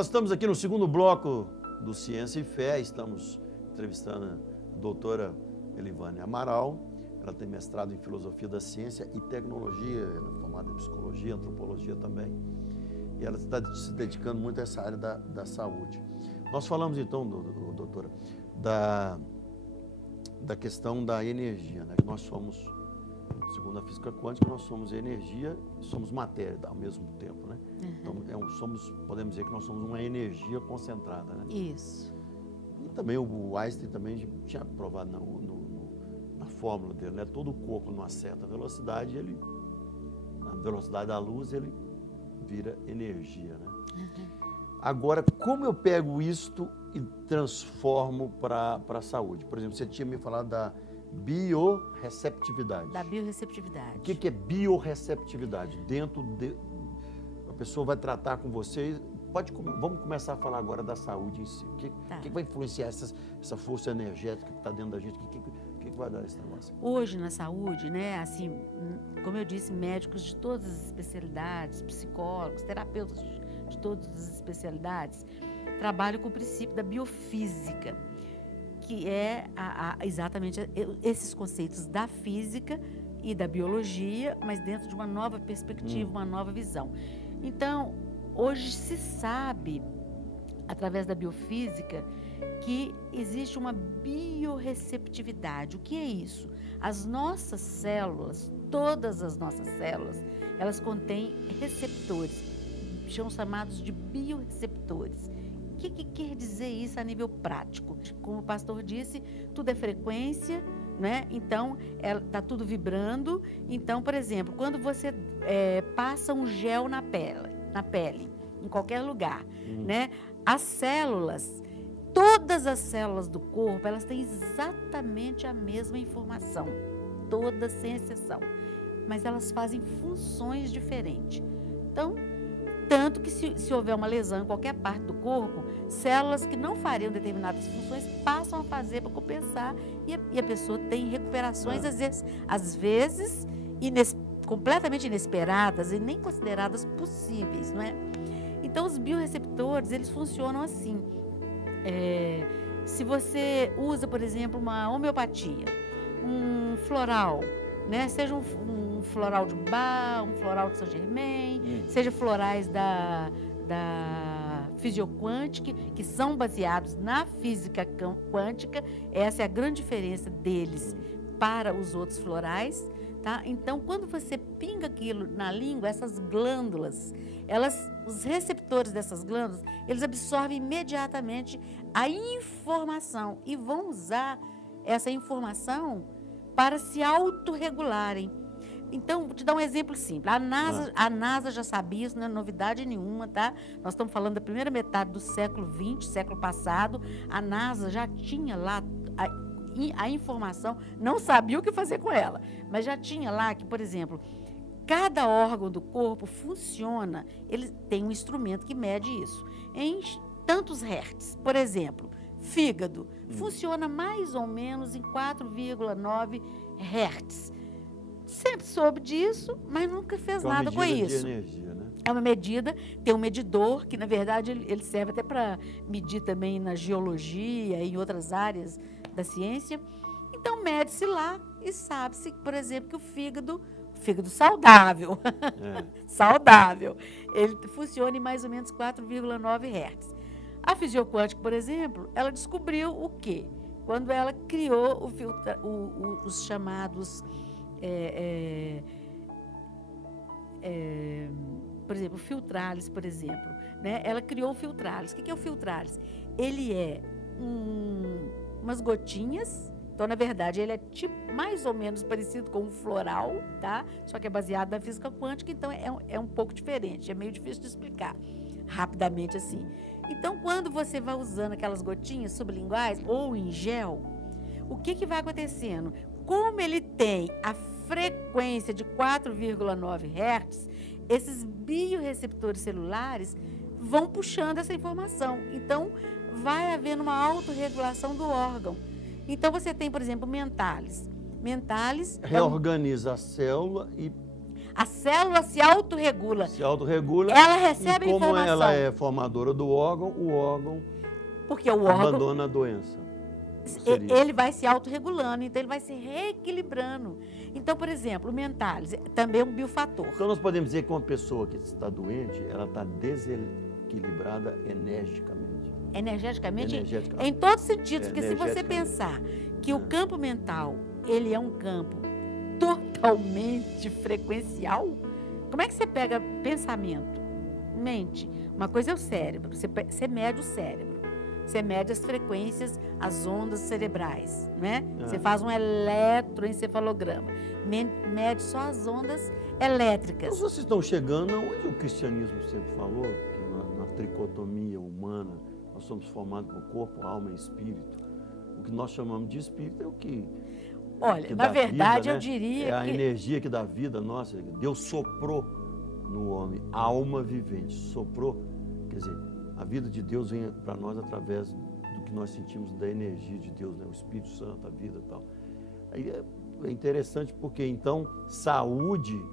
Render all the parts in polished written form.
Nós estamos aqui no segundo bloco do Ciência e Fé, estamos entrevistando a doutora Elivânia Amaral. Ela tem mestrado em Filosofia da Ciência e Tecnologia, ela é formada em Psicologia, Antropologia também. E ela está se dedicando muito a essa área da saúde. Nós falamos então, doutora, da questão da energia, né? Que nós somos, segundo a física quântica, nós somos energia e somos matéria ao mesmo tempo, né? Então, podemos dizer que nós somos uma energia concentrada, né? Isso. E também o Einstein também tinha provado na fórmula dele, né? Todo o corpo numa certa velocidade, na velocidade da luz, ele vira energia, né? Agora, como eu pego isto e transformo para a saúde? Por exemplo, você tinha me falado da biorreceptividade. Da biorreceptividade. O que é biorreceptividade? A pessoa vai tratar com você. Vamos começar a falar agora da saúde em si. O que vai influenciar essa força energética que está dentro da gente? O que vai dar esse negócio? Hoje, na saúde, né, assim, como eu disse, médicos de todas as especialidades, psicólogos, terapeutas de todas as especialidades, trabalham com o princípio da biofísica, que é exatamente esses conceitos da física e da biologia, mas dentro de uma nova perspectiva, uma nova visão. Então, hoje se sabe, através da biofísica, que existe uma biorreceptividade. O que é isso? As nossas células, todas as nossas células, elas contêm receptores, são chamados de biorreceptores. O que quer dizer isso a nível prático? Como o pastor disse, tudo é frequência, né? Então, está tudo vibrando. Então, por exemplo, quando você passa um gel na pele, em qualquer lugar, né? As células, todas as células do corpo, elas têm exatamente a mesma informação, todas sem exceção, mas elas fazem funções diferentes. Então, tanto que se houver uma lesão em qualquer parte do corpo, células que não fariam determinadas funções passam a fazer para compensar e a pessoa tem recuperações, às vezes completamente inesperadas e nem consideradas possíveis, não é? Então, os biorreceptores, eles funcionam assim. Se você usa, por exemplo, uma homeopatia, um floral, né? Seja um floral de Bach, um floral de Saint-Germain, seja florais da Fisioquântica, que são baseados na física quântica. Essa é a grande diferença deles para os outros florais, tá? Então, quando você pinga aquilo na língua, essas glândulas, os receptores dessas glândulas, eles absorvem imediatamente a informação e vão usar essa informação para se autorregularem. Então, vou te dar um exemplo simples. A NASA já sabia, isso não é novidade nenhuma, tá? Nós estamos falando da primeira metade do século XX, século passado. A NASA já tinha lá a informação, não sabia o que fazer com ela, mas já tinha lá que, por exemplo, cada órgão do corpo funciona, ele tem um instrumento que mede isso, em tantos hertz. Por exemplo, fígado funciona mais ou menos em 4,9 hertz. Sempre soube disso, mas nunca fez nada com isso. De energia, né? É uma medida, tem um medidor que, na verdade, ele serve até para medir também na geologia e em outras áreas da ciência. Então, mede-se lá e sabe-se, por exemplo, que o fígado saudável, saudável, ele funciona em mais ou menos 4,9 Hz. A Fisioquântica, por exemplo, ela descobriu o quê? Quando ela criou os chamados, por exemplo, o Filtralis, por exemplo, né? Ela criou o Filtralis. O que é o Filtralis? Ele é umas gotinhas. Então, na verdade, ele é mais ou menos parecido com um floral, tá? Só que é baseado na física quântica, então é um pouco diferente, é meio difícil de explicar rapidamente assim. Então, quando você vai usando aquelas gotinhas sublinguais ou em gel, o que vai acontecendo? Como ele tem a frequência de 4,9 Hz, esses biorreceptores celulares vão puxando essa informação. Então, vai havendo uma autorregulação do órgão. Então, você tem, por exemplo, Mentalis. Mentalis reorganiza a célula e A célula se autorregula. Se autorregula. Ela recebe e como informação. ela é formadora do órgão, o órgão Porque o órgão, abandona a doença. Seria. ele vai se autorregulando, então ele vai se reequilibrando. Então, por exemplo, o mentálise também é um biofator. Então nós podemos dizer que uma pessoa que está doente, ela está desequilibrada energicamente. Energeticamente, em todos os sentidos, porque se você Energeticamente. pensar que o campo mental, ele é um campo totalmente frequencial, como é que você pega pensamento, mente? Uma coisa é o cérebro, você mede o cérebro, você mede as frequências, as ondas cerebrais, né? Você faz um eletroencefalograma, mede só as ondas elétricas. Mas vocês estão chegando aonde o cristianismo sempre falou, que na tricotomia humana, nós somos formados por corpo, alma e espírito. O que nós chamamos de espírito é o que... Olha, que na dá verdade, vida, eu né? diria É a que... energia que dá vida, nossa, Deus soprou no homem, alma vivente, soprou, quer dizer, a vida de Deus vem para nós através do que nós sentimos da energia de Deus, né? O Espírito Santo, a vida e tal. Aí é interessante porque, então, saúde,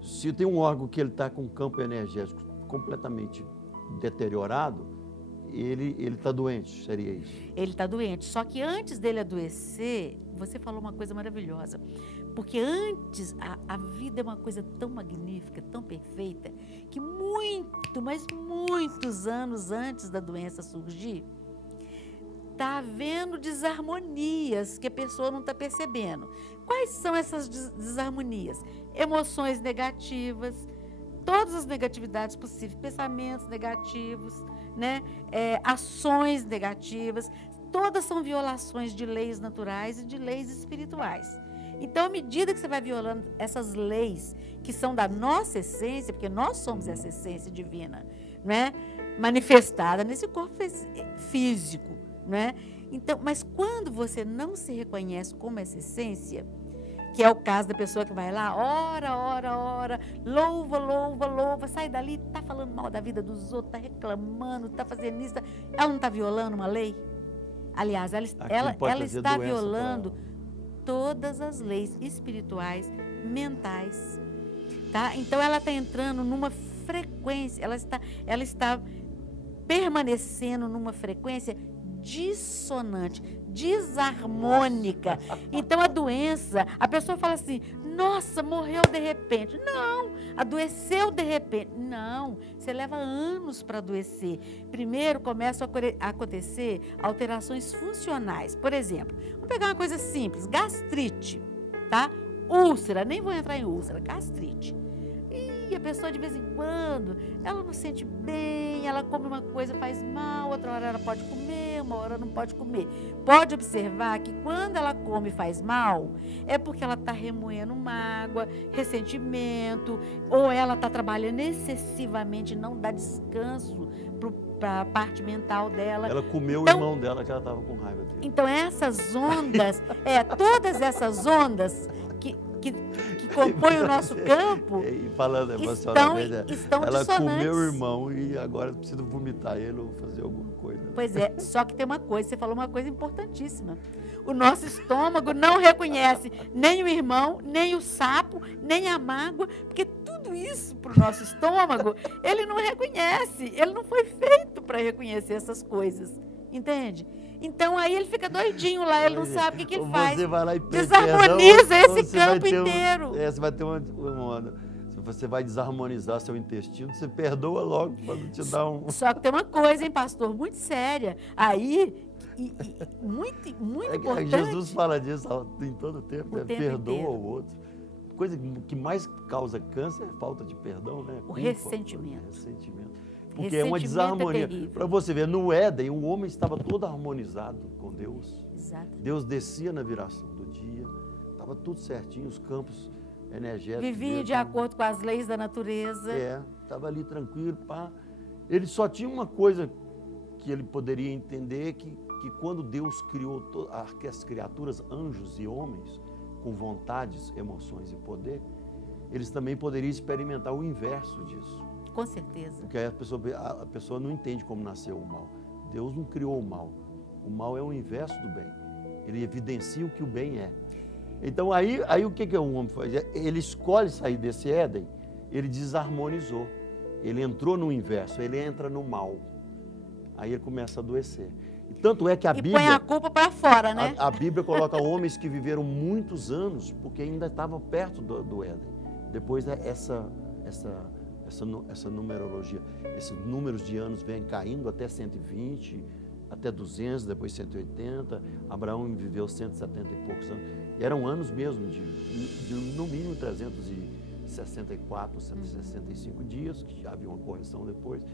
se tem um órgão que ele está com um campo energético completamente deteriorado, ele está doente, seria isso? Ele está doente. Só que antes dele adoecer, você falou uma coisa maravilhosa. Porque antes, a vida é uma coisa tão magnífica, tão perfeita, que mas muitos anos antes da doença surgir, está havendo desarmonias que a pessoa não está percebendo. Quais são essas desarmonias? Emoções negativas, todas as negatividades possíveis, pensamentos negativos, né? Ações negativas, todas são violações de leis naturais e de leis espirituais. Então, à medida que você vai violando essas leis que são da nossa essência, porque nós somos essa essência divina, né? Manifestada nesse corpo físico, né? Então, mas quando você não se reconhece como essa essência, que é o caso da pessoa que vai lá, ora, louva, sai dali, está falando mal da vida dos outros, está reclamando, está fazendo isso, ela não está violando uma lei? Aliás, ela está violando todas as leis espirituais, mentais, tá? Então, ela está entrando numa frequência, ela está permanecendo numa frequência dissonante, desarmônica. Então, a doença, a pessoa fala assim, nossa, morreu de repente. Não, adoeceu de repente. Não, você leva anos para adoecer. Primeiro, começam a acontecer alterações funcionais. Por exemplo, vamos pegar uma coisa simples, gastrite, tá? Úlcera, nem vou entrar em úlcera, gastrite. E a pessoa, de vez em quando, ela não sente bem, ela come uma coisa, faz mal, outra hora ela pode comer, uma hora não pode comer. Pode observar que quando ela come e faz mal, é porque ela está remoendo mágoa, ressentimento, ou ela está trabalhando excessivamente, não dá descanso para a parte mental dela. Ela comeu o irmão dela que ela estava com raiva dele. Então, essas ondas, todas essas ondas que compõem o nosso campo, e falando emocionalmente, estão ela dissonantes. comeu o irmão e agora precisa vomitar ele ou fazer alguma coisa. Pois é, só que tem uma coisa, você falou uma coisa importantíssima. O nosso estômago não reconhece nem o irmão, nem o sapo, nem a mágoa, porque tudo isso para o nosso estômago, ele não reconhece, ele não foi feito para reconhecer essas coisas, entende? Então, aí ele fica doidinho lá, ele não sabe o que ele faz. Você vai lá e desarmoniza esse campo inteiro. Você vai ter se você vai desarmonizar seu intestino, você perdoa logo para não te dar um... Só que tem uma coisa, hein, pastor, muito séria. Aí, muito importante. Jesus fala disso em todo o tempo, né? Perdoa inteiro. o outro. Coisa que mais causa câncer é falta de perdão, né? O ressentimento. Porque é uma desarmonia. Para você ver, no Éden, o homem estava todo harmonizado com Deus. Exato. Deus descia na viração do dia, estava tudo certinho, os campos energéticos. Vivia de acordo com as leis da natureza. Estava ali tranquilo, pá. Ele só tinha uma coisa que ele poderia entender, que quando Deus criou as criaturas, anjos e homens, com vontades, emoções e poder, eles também poderiam experimentar o inverso disso. Com certeza. Porque aí a pessoa não entende como nasceu o mal. Deus não criou o mal. O mal é o inverso do bem. Ele evidencia o que o bem é. Então, aí o que o homem faz? Ele escolhe sair desse Éden, ele desarmonizou. Ele entrou no inverso, ele entra no mal. Aí ele começa a adoecer. E tanto é que a Bíblia... põe a culpa para fora, né? A Bíblia coloca homens que viveram muitos anos, porque ainda estavam perto do Éden. Depois essa numerologia, esses números de anos vêm caindo até 120, até 200, depois 180. Abraão viveu 170 e poucos anos. E eram anos mesmo, de no mínimo 364, 165 dias, que já havia uma correção depois.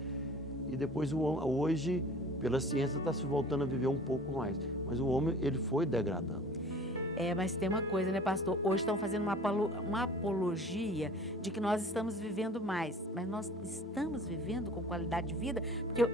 E depois, hoje, pela ciência, está se voltando a viver um pouco mais. Mas o homem, ele foi degradando. Mas tem uma coisa, né, pastor? Hoje estão fazendo uma apologia de que nós estamos vivendo mais. Mas nós estamos vivendo com qualidade de vida?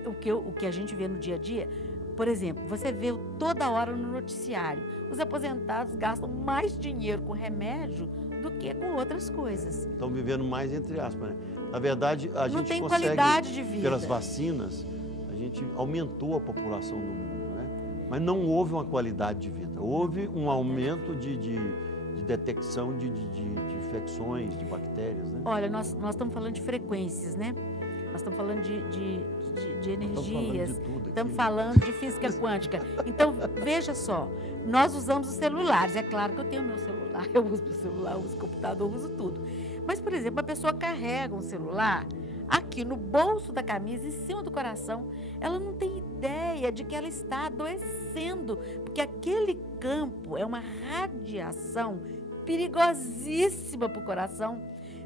Porque o que a gente vê no dia a dia, por exemplo, você vê toda hora no noticiário, os aposentados gastam mais dinheiro com remédio do que com outras coisas. Estão vivendo mais, entre aspas, né? Na verdade, a gente tem consegue, qualidade de vida. Pelas vacinas, a gente aumentou a população do mundo, né? Mas não houve uma qualidade de vida. Houve um aumento de detecção de infecções, de bactérias, né? Olha, nós estamos falando de frequências, né? Nós estamos falando de energias, estamos falando de física quântica. Então, veja só, nós usamos os celulares. É claro que eu tenho meu celular, eu uso o celular, eu uso o computador, eu uso tudo. Mas, por exemplo, a pessoa carrega um celular aqui no bolso da camisa, em cima do coração, ela não tem ideia de que ela está adoecendo, porque aquele campo é uma radiação perigosíssima para o coração.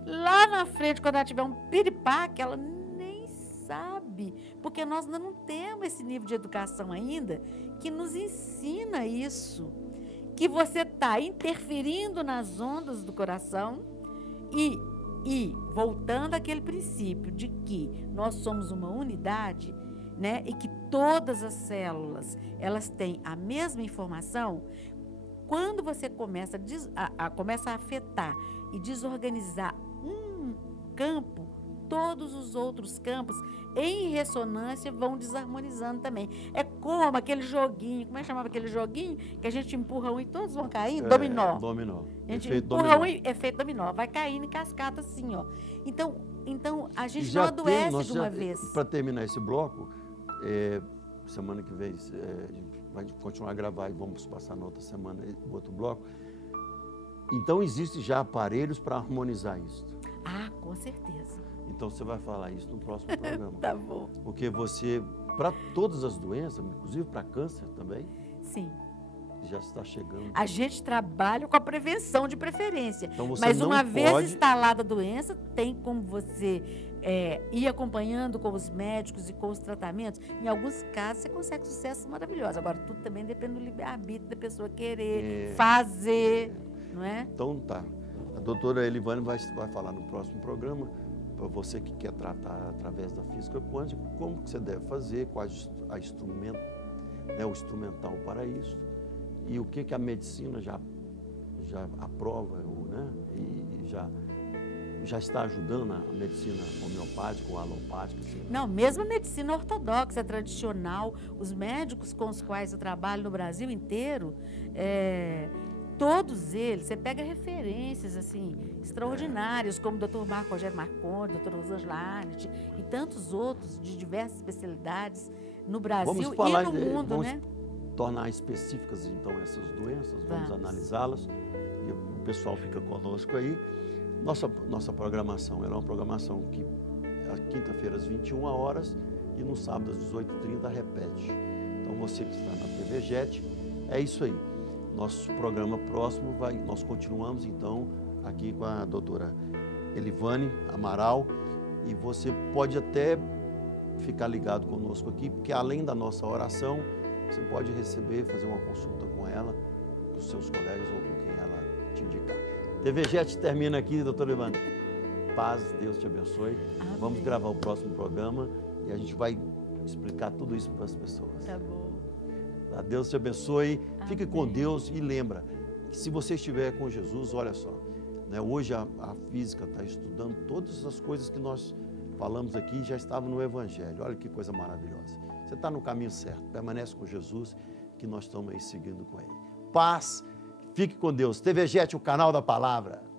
Lá na frente, quando ela tiver um piripaque, ela nem sabe, porque nós ainda não temos esse nível de educação ainda que nos ensina isso, que você está interferindo nas ondas do coração e voltando àquele princípio de que nós somos uma unidade, né, e que todas as elas têm a mesma informação. Quando você começa a afetar e desorganizar um campo, todos os outros campos, em ressonância, vão desarmonizando também. É como aquele joguinho, como é que chamava aquele joguinho? Que a gente empurra um e todos vão caindo? Dominó. Dominó. A gente Efeito empurra dominó. um e efeito dominó. Vai caindo em cascata assim, ó. Então a gente não adoece de uma vez. Para terminar esse bloco, semana que vem a gente vai continuar a gravar e vamos passar na outra semana o outro bloco. Então, existem já aparelhos para harmonizar isso. Ah, com certeza. Então, você vai falar isso no próximo programa. Tá bom. Porque você, para todas as doenças, inclusive para câncer também, sim, já está chegando. A gente trabalha com a prevenção de preferência. Então, você mas não uma vez pode... instalada a doença, tem como você ir acompanhando com os médicos e com os tratamentos. Em alguns casos, você consegue sucesso maravilhoso. Agora, tudo também depende do livre-arbítrio da pessoa querer fazer, não é? Então, tá. A doutora Elivane vai falar no próximo programa, para você que quer tratar através da física quântica, como que você deve fazer, quais o instrumental para isso, e o que a medicina já aprova, né? E já está ajudando a medicina homeopática ou alopática. Assim. Não, mesmo a medicina ortodoxa, tradicional, os médicos com os quais eu trabalho no Brasil inteiro, todos eles, você pega referências assim, extraordinárias, como o Dr. Marco Rogério Marconi, Dr. Rosângela Arnett e tantos outros de diversas especialidades no Brasil e no mundo, né? Tornar específicas, então, essas doenças, vamos analisá-las, e o pessoal fica conosco aí. Nossa programação, ela é uma programação que, às quinta-feira, às 21 horas, e no sábado, às 18h30, repete. Então, você que está na TV JET, é isso aí. Nosso programa próximo, nós continuamos, então, aqui com a doutora Elivane Amaral, e você pode até ficar ligado conosco aqui, porque além da nossa oração, você pode fazer uma consulta com ela, com os seus colegas ou com quem ela te indicar. TV JET termina aqui, doutora Elivane. Paz, Deus te abençoe. Amém. Vamos gravar o próximo programa e a gente vai explicar tudo isso para as pessoas. Tá bom. Deus te abençoe. Amém. Fique com Deus e lembra que se você estiver com Jesus, olha só, né, hoje a física está estudando todas as coisas que nós falamos aqui, já estavam no Evangelho. Olha que coisa maravilhosa. Você está no caminho certo. Permanece com Jesus, que nós estamos aí seguindo com Ele. Paz. Fique com Deus. TVGET, o canal da palavra.